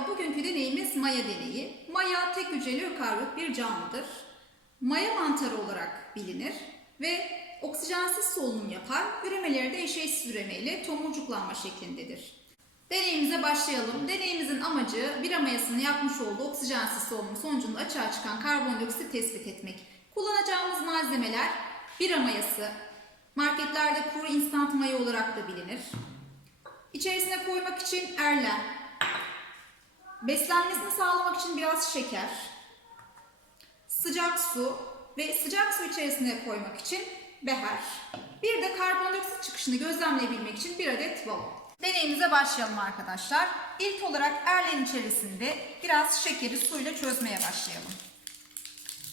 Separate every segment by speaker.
Speaker 1: Merhaba, bugünkü deneyimiz maya deneyi. Maya tek hücreli ökaryot bir canlıdır. Maya mantarı olarak bilinir ve oksijensiz solunum yapar. Üremeleri de eşeğsiz üremeyle tomurcuklanma şeklindedir. Deneyimize başlayalım. Deneyimizin amacı bira mayasının yapmış olduğu oksijensiz solunum sonucunda açığa çıkan karbondioksit tespit etmek. Kullanacağımız malzemeler bira mayası, marketlerde kuru instant maya olarak da bilinir. İçerisine koymak için erlen, beslenmesini sağlamak için biraz şeker, sıcak su ve sıcak su içerisine koymak için beher, bir de karbondioksit çıkışını gözlemleyebilmek için bir adet balon. Deneyimize başlayalım arkadaşlar. İlk olarak erlen içerisinde biraz şekeri suyla çözmeye başlayalım.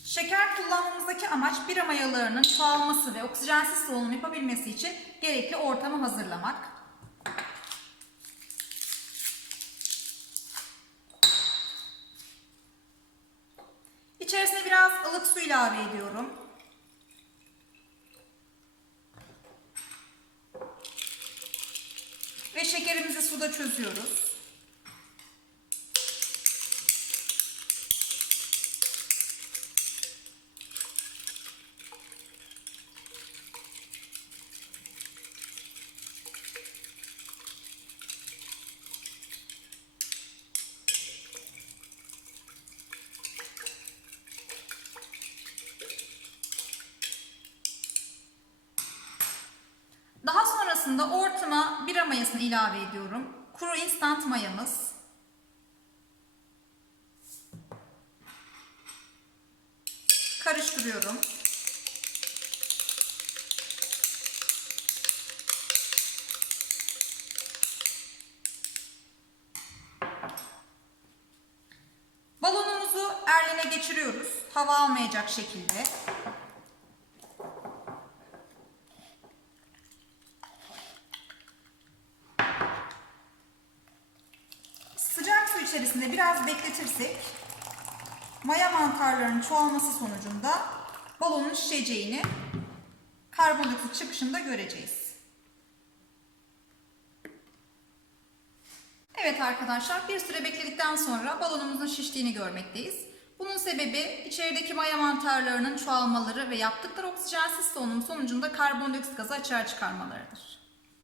Speaker 1: Şeker kullanmamızdaki amaç bira mayalarının çoğalması ve oksijensiz solunum yapabilmesi için gerekli ortamı hazırlamak. İçerisine biraz ılık su ilave ediyorum. Ve şekerimizi suda çözüyoruz. Sonrasında ortama bira mayasını ilave ediyorum. Kuru instant mayamız. Karıştırıyorum. Balonumuzu erlene geçiriyoruz. Hava almayacak şekilde. Sıcak su içerisinde biraz bekletirsek maya mantarlarının çoğalması sonucunda balonun şişeceğini karbondioksit çıkışında göreceğiz. Evet arkadaşlar bir süre bekledikten sonra balonumuzun şiştiğini görmekteyiz. Bunun sebebi içerideki maya mantarlarının çoğalmaları ve yaptıkları oksijensiz solunum sonucunda karbondioksit gazı açığa çıkarmalarıdır.